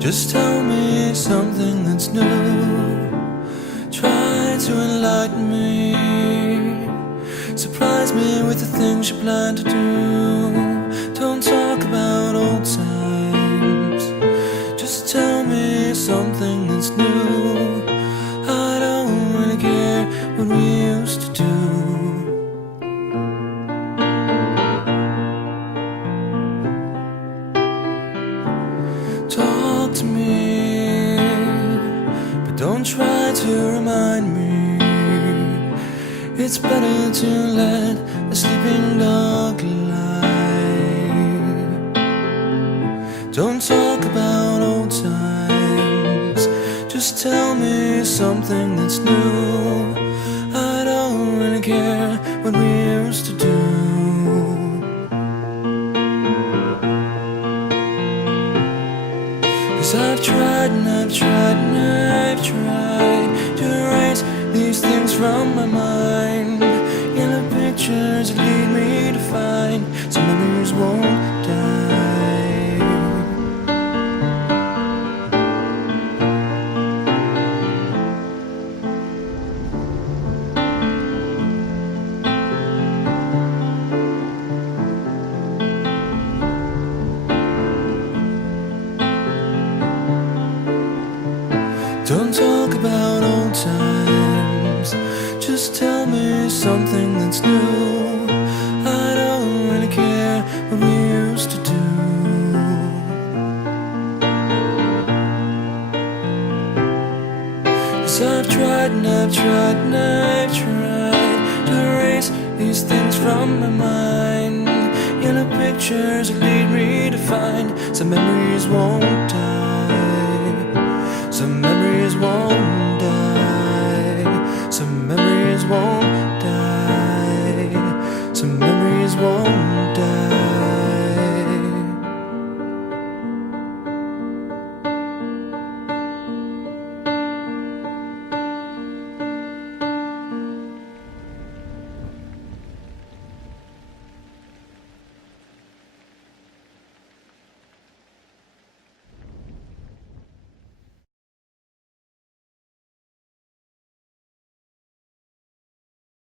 Just tell me something that's new. Try to enlighten me. Surprise me with the things you plan to do. Don't talk about old times. Just tell me something that's new. I don't really care what we used to do. Talk to me, but don't try to remind me. It's better to let a sleeping dog lie. Don't talk about old times. Just tell me something that's new. I don't really care what we used to do. 'Cause I've tried and I've tried and I've tried to erase these things from my mind. Yellow pictures that lead me to find some memories won't die. Don't talk about old times. Just tell me something that's new. I don't really care what we used to do. 'Cause I've tried and I've tried and I've tried to erase these things from my mind. Yellow pictures that lead me to find some memories won't